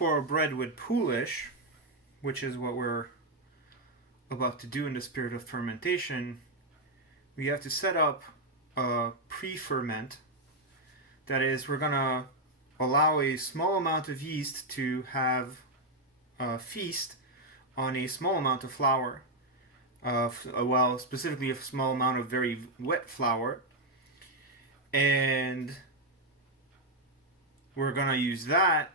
for bread with Poolish, which is what we're about to do in the spirit of fermentation, we have to set up a pre-ferment. That is, we're going to allow a small amount of yeast to have a feast on a small amount of flour. Well, specifically a small amount of very wet flour. And we're going to use that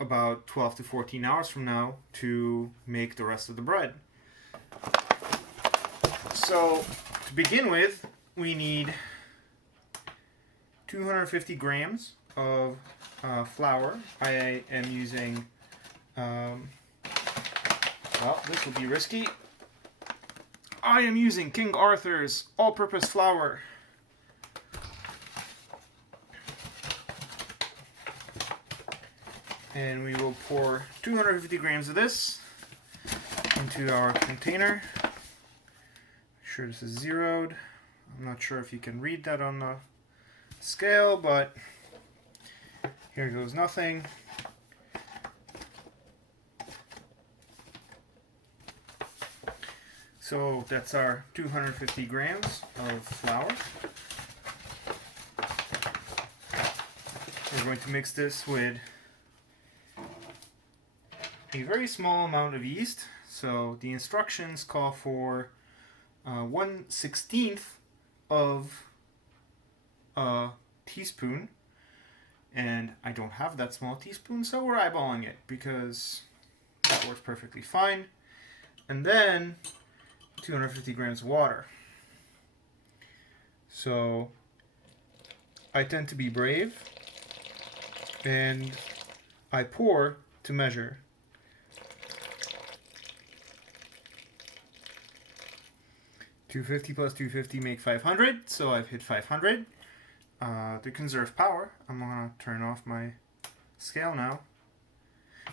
about 12 to 14 hours from now to make the rest of the bread. So to begin with, we need 250 grams of flour. I am using, well, this will be risky. I am using King Arthur's all-purpose flour. And we will pour 250 grams of this into our container. Make sure this is zeroed. I'm not sure if you can read that on the scale, but here goes nothing. So that's our 250 grams of flour. We're going to mix this with a very small amount of yeast. So the instructions call for 1/16 of a teaspoon, and I don't have that small teaspoon, so we're eyeballing it because that works perfectly fine. And then 250 grams of water. So I tend to be brave, and I pour to measure. $250 plus $250 make 500, so I've hit 500. To conserve power, I'm going to turn off my scale now.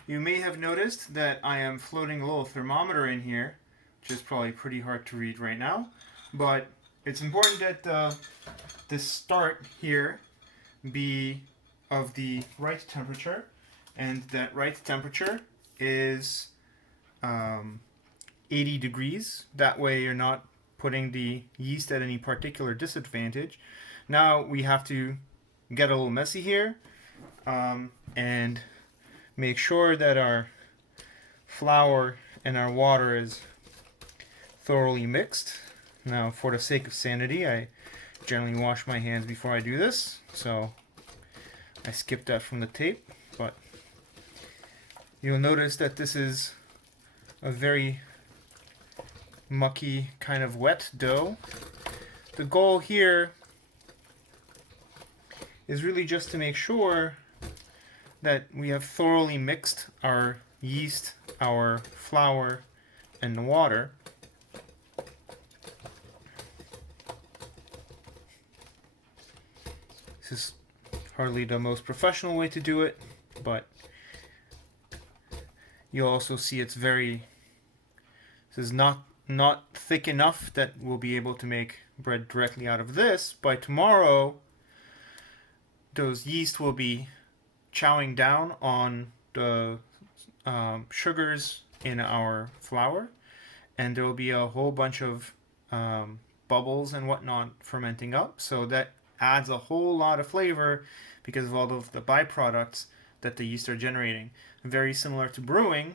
You may have noticed that I am floating a little thermometer in here, which is probably pretty hard to read right now, but it's important that the start here be of the right temperature, and that right temperature is 80 degrees. That way you're not putting the yeast at any particular disadvantage. Now we have to get a little messy here and make sure that our flour and our water is thoroughly mixed. Now, for the sake of sanity, I generally wash my hands before I do this, so I skipped that from the tape, but you'll notice that this is a very mucky, kind of wet dough. The goal here is really just to make sure that we have thoroughly mixed our yeast, our flour, and the water. This is hardly the most professional way to do it, but you'll also see it's very, this is not thick enough that we'll be able to make bread directly out of this. By tomorrow, those yeast will be chowing down on the sugars in our flour, and there will be a whole bunch of bubbles and whatnot fermenting up, so that adds a whole lot of flavor because of all of the byproducts that the yeast are generating. Very similar to brewing,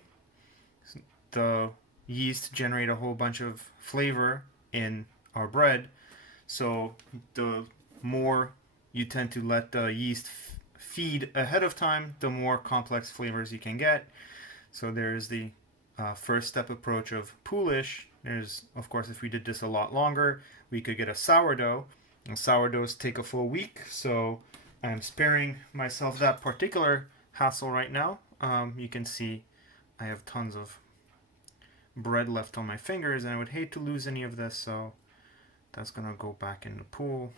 the yeast generate a whole bunch of flavor in our bread, so the more you tend to let the yeast feed ahead of time, the more complex flavors you can get. So there's the first step approach of Poolish. There's, of course, if we did this a lot longer, we could get a sourdough. And sourdoughs take a full week, so I'm sparing myself that particular hassle right now. You can see I have tons of bread left on my fingers, and I would hate to lose any of this, so that's gonna go back in the pool.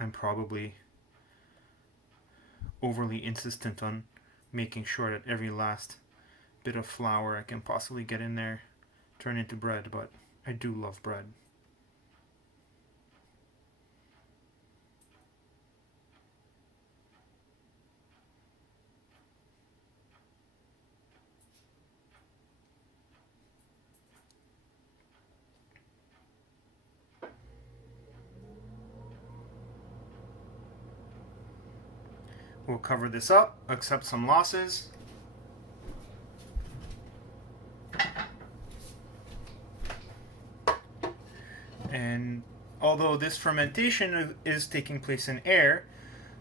I'm probably overly insistent on making sure that every last bit of flour I can possibly get in there turn into bread, but I do love bread. We'll cover this up, accept some losses. And although this fermentation is taking place in air,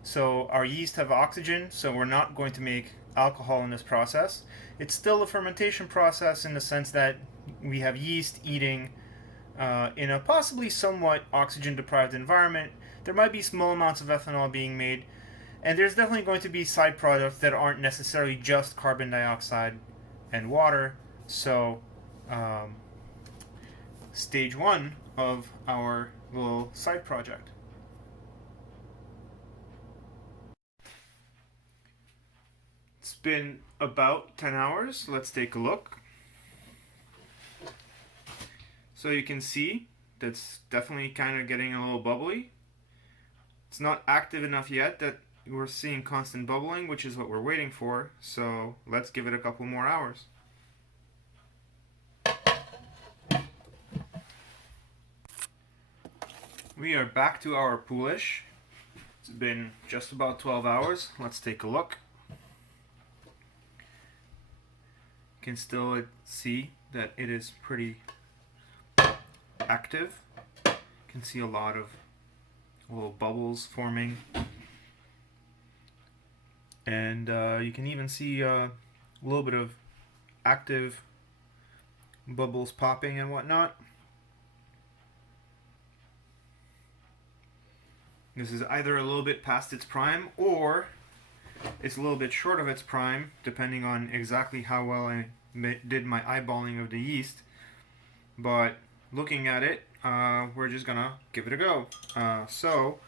so our yeast have oxygen, so we're not going to make alcohol in this process. It's still a fermentation process in the sense that we have yeast eating in a possibly somewhat oxygen-deprived environment. There might be small amounts of ethanol being made, and there's definitely going to be side products that aren't necessarily just carbon dioxide and water. So stage one of our little side project. It's been about 10 hours. Let's take a look. So you can see that's definitely kind of getting a little bubbly. It's not active enough yet that we're seeing constant bubbling, which is what we're waiting for. So let's give it a couple more hours. We are back to our Poolish. It's been just about 12 hours. Let's take a look. You can still see that it is pretty active. You can see a lot of little bubbles forming. And you can even see a little bit of active bubbles popping and whatnot. This is either a little bit past its prime or it's a little bit short of its prime, depending on exactly how well I did my eyeballing of the yeast. But looking at it, we're just gonna give it a go. So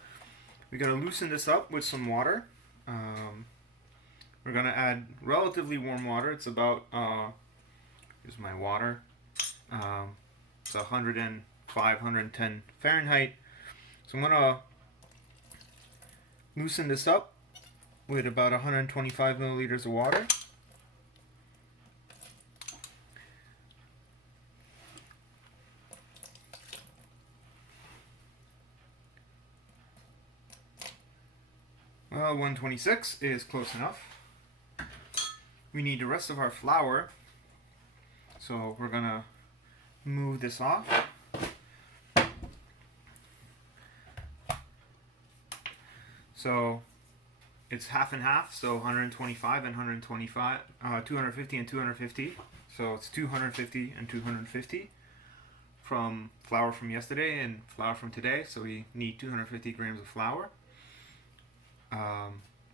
we gotta loosen this up with some water. We're gonna add relatively warm water. It's about, here's my water. It's 105, 110 Fahrenheit. So I'm gonna loosen this up with about 125 milliliters of water. Well, 126 is close enough. We need the rest of our flour, so we're gonna move this off. So it's half and half, so 125 and 125, 250 and 250. So it's 250 and 250 from flour from yesterday and flour from today. So we need 250 grams of flour.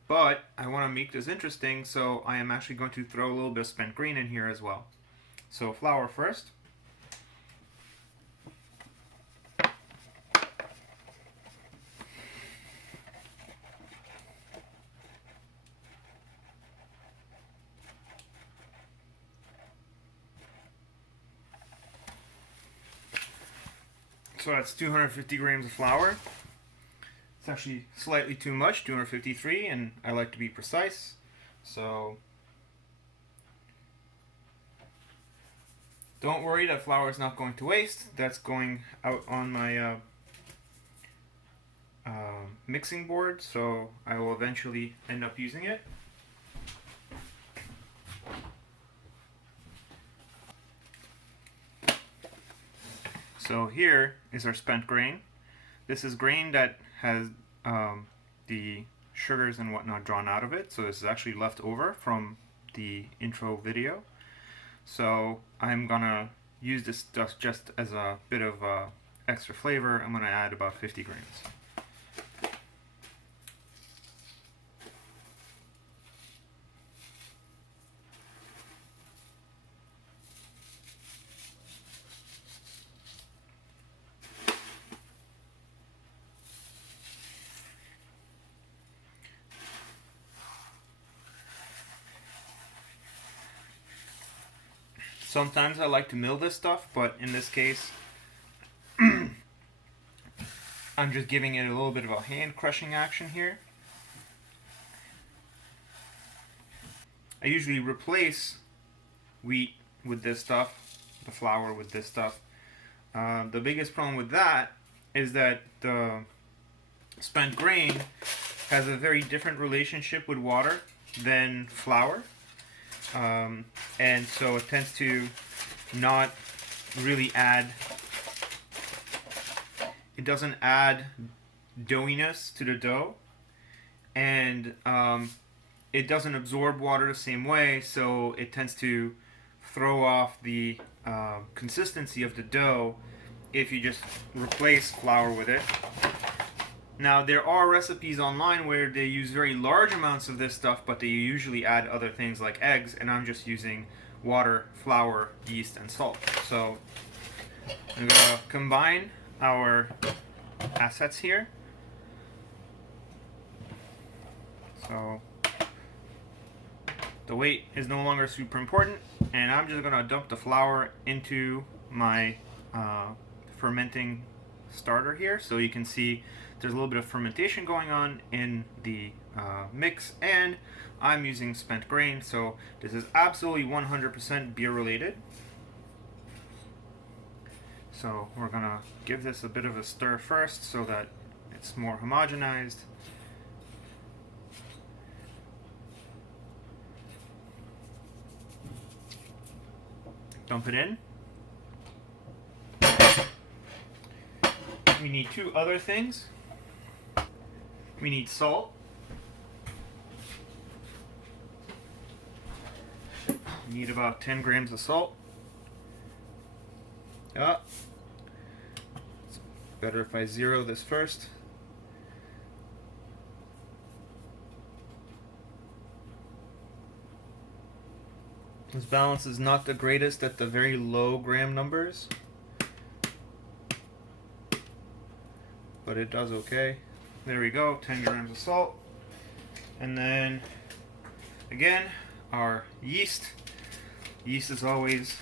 But I want to make this interesting, so I am actually going to throw a little bit of spent grain in here as well. So flour first. So that's 250 grams of flour. It's actually slightly too much, 253, and I like to be precise. So don't worry, that flour is not going to waste. That's going out on my mixing board, so I will eventually end up using it. So here is our spent grain. This is grain that has the sugars and whatnot drawn out of it, so this is actually left over from the intro video. So I'm gonna use this stuff just as a bit of extra flavor. I'm gonna add about 50 grams. Sometimes I like to mill this stuff, but in this case, I'm just giving it a little bit of a hand crushing action here. I usually replace wheat with this stuff, the flour with this stuff. The biggest problem with that is that the spent grain has a very different relationship with water than flour. And so it tends to not really add, it doesn't add doughiness to the dough, and it doesn't absorb water the same way, so it tends to throw off the consistency of the dough if you just replace flour with it. Now, there are recipes online where they use very large amounts of this stuff, but they usually add other things like eggs, and I'm just using water, flour, yeast, and salt. So I'm going to combine our assets here. So the weight is no longer super important, and I'm just going to dump the flour into my fermenting starter here. So you can see there's a little bit of fermentation going on in the mix, and I'm using spent grain, so this is absolutely 100% beer related. So we're gonna give this a bit of a stir first so that it's more homogenized. Dump it in. We need two other things. We need salt. We need about 10 grams of salt. It's better if I zero this first. This balance is not the greatest at the very low gram numbers, but it does okay. There we go, 10 grams of salt. And then, again, our yeast. Yeast is always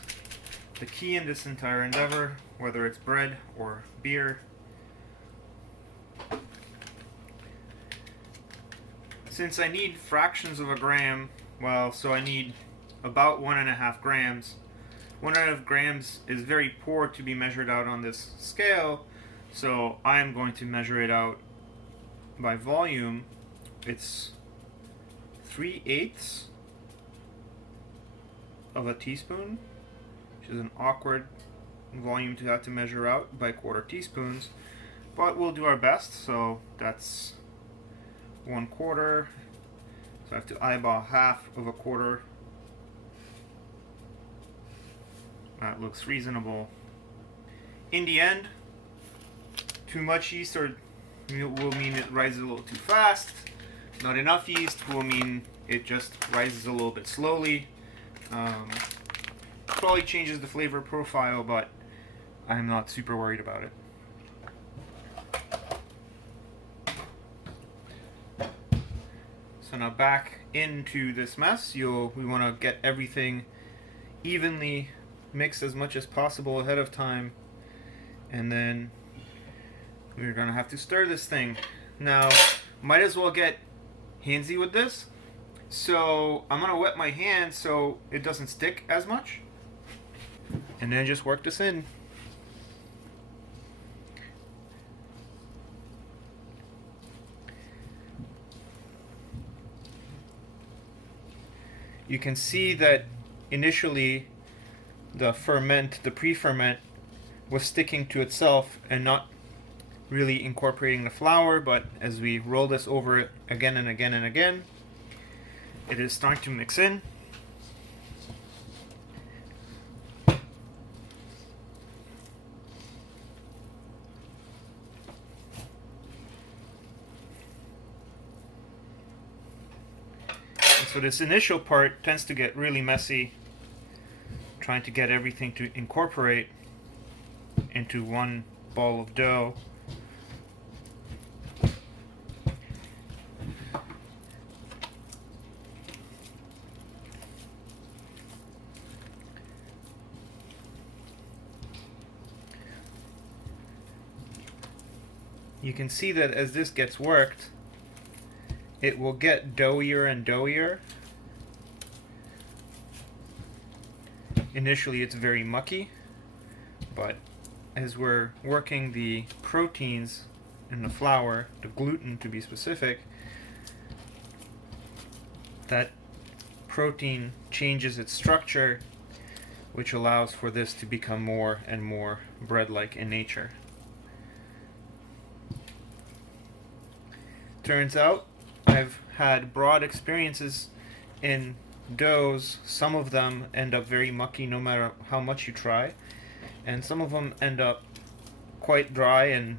the key in this entire endeavor, whether it's bread or beer. Since I need fractions of a gram, well, so I need about 1.5 grams. 1.5 grams is very poor to be measured out on this scale, so I am going to measure it out by volume. It's 3/8 of a teaspoon, which is an awkward volume to have to measure out by quarter teaspoons, but we'll do our best. So that's 1/4, so I have to eyeball half of a quarter. That looks reasonable. In the end, too much yeast will mean it rises a little too fast. Not enough yeast will mean it just rises a little bit slowly. Probably changes the flavor profile, but I'm not super worried about it. So now back into this mess, we want to get everything evenly mixed as much as possible ahead of time, and then we're gonna have to stir this thing. Now, might as well get handsy with this, so I'm gonna wet my hands so it doesn't stick as much, and then just work this in. You can see that initially the pre-ferment was sticking to itself and not really incorporating the flour, but as we roll this over it again and again and again, it is starting to mix in. And so this initial part tends to get really messy, trying to get everything to incorporate into one ball of dough. You can see that as this gets worked, it will get doughier and doughier. Initially it's very mucky, but as we're working the proteins in the flour, the gluten to be specific, that protein changes its structure, which allows for this to become more and more bread-like in nature. Turns out I've had broad experiences in doughs. Some of them end up very mucky no matter how much you try, and some of them end up quite dry and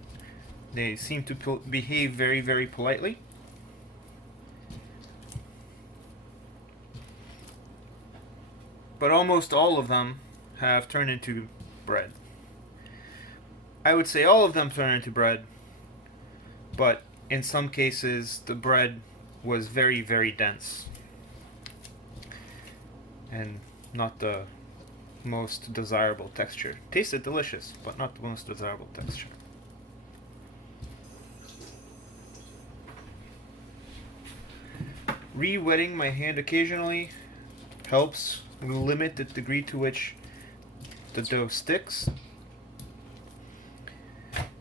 they seem to behave very, very politely. But almost all of them have turned into bread. I would say all of them turn into bread, but in some cases the bread was very, very dense and not the most desirable texture. Tasted delicious, but not the most desirable texture. Re-wetting my hand occasionally helps limit the degree to which the dough sticks.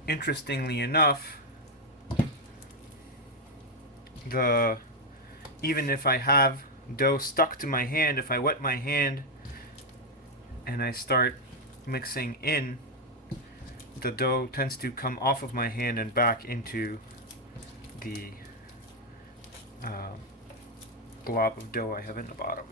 Interestingly enough, even if I have dough stuck to my hand, if I wet my hand and I start mixing in, the dough tends to come off of my hand and back into the glob of dough I have in the bottom.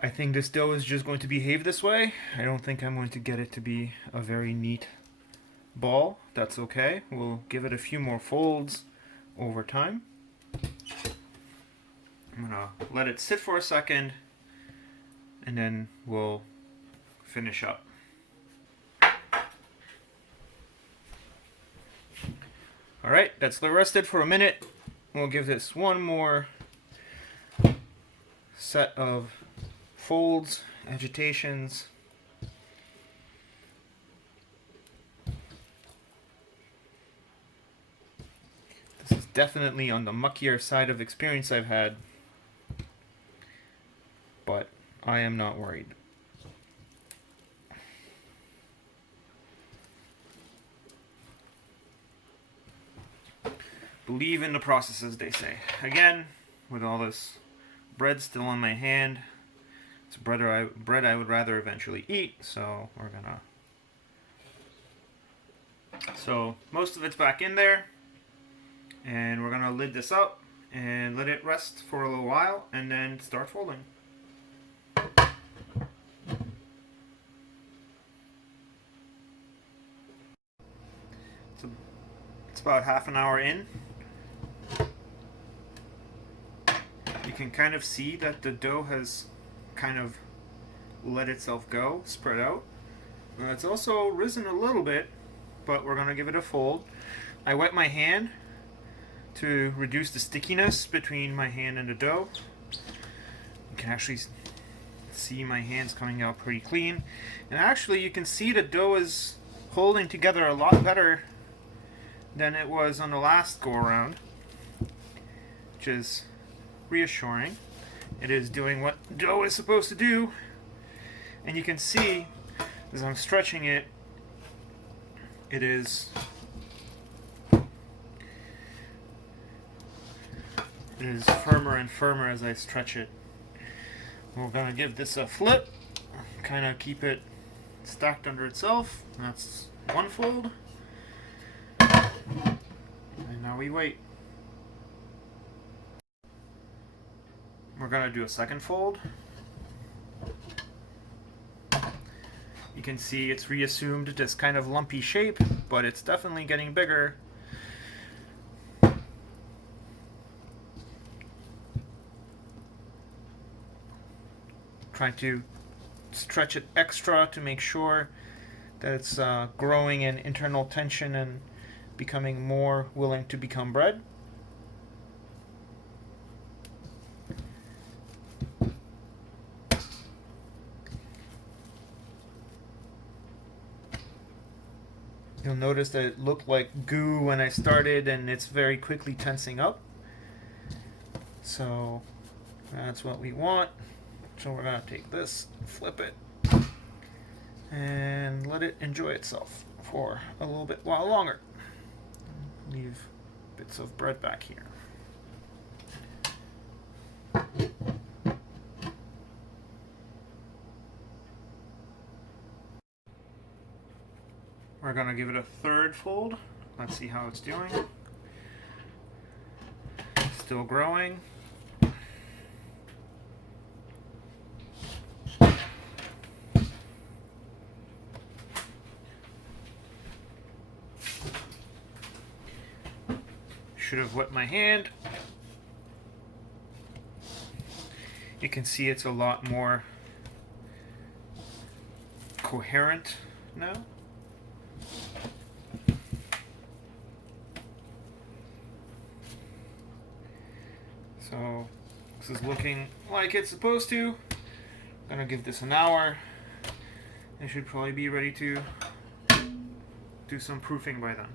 I think this dough is just going to behave this way. I don't think I'm going to get it to be a very neat ball. That's okay. We'll give it a few more folds over time. I'm gonna let it sit for a second and then we'll finish up. Alright, that's rested for a minute. We'll give this one more set of folds, agitations. This is definitely on the muckier side of experience I've had, but I am not worried. Believe in the process, as they say. Again, with all this bread still on my hand, it's bread I would rather eventually eat, so we're gonna... So most of it's back in there, and we're gonna lid this up and let it rest for a little while, and then start folding. So it's about half an hour in. You can kind of see that the dough has kind of let itself go, spread out. It's also risen a little bit, but we're going to give it a fold. I wet my hand to reduce the stickiness between my hand and the dough. You can actually see my hands coming out pretty clean. And actually you can see the dough is holding together a lot better than it was on the last go around, which is reassuring. It is doing what dough is supposed to do, and you can see as I'm stretching it, it is firmer and firmer as I stretch it. We're going to give this a flip, kind of keep it stacked under itself. That's one fold, and now we wait. We're going to do a second fold. You can see it's reassumed this kind of lumpy shape, but it's definitely getting bigger. Trying to stretch it extra to make sure that it's growing in internal tension and becoming more willing to become bread. You'll notice that it looked like goo when I started, and it's very quickly tensing up. So that's what we want. So we're going to take this, flip it, and let it enjoy itself for a little bit while longer. Leave bits of bread back here. We're going to give it a third fold. Let's see how it's doing. Still growing. Should have wet my hand. You can see it's a lot more coherent now. So this is looking like it's supposed to. I'm gonna give this an hour. It should probably be ready to do some proofing by then.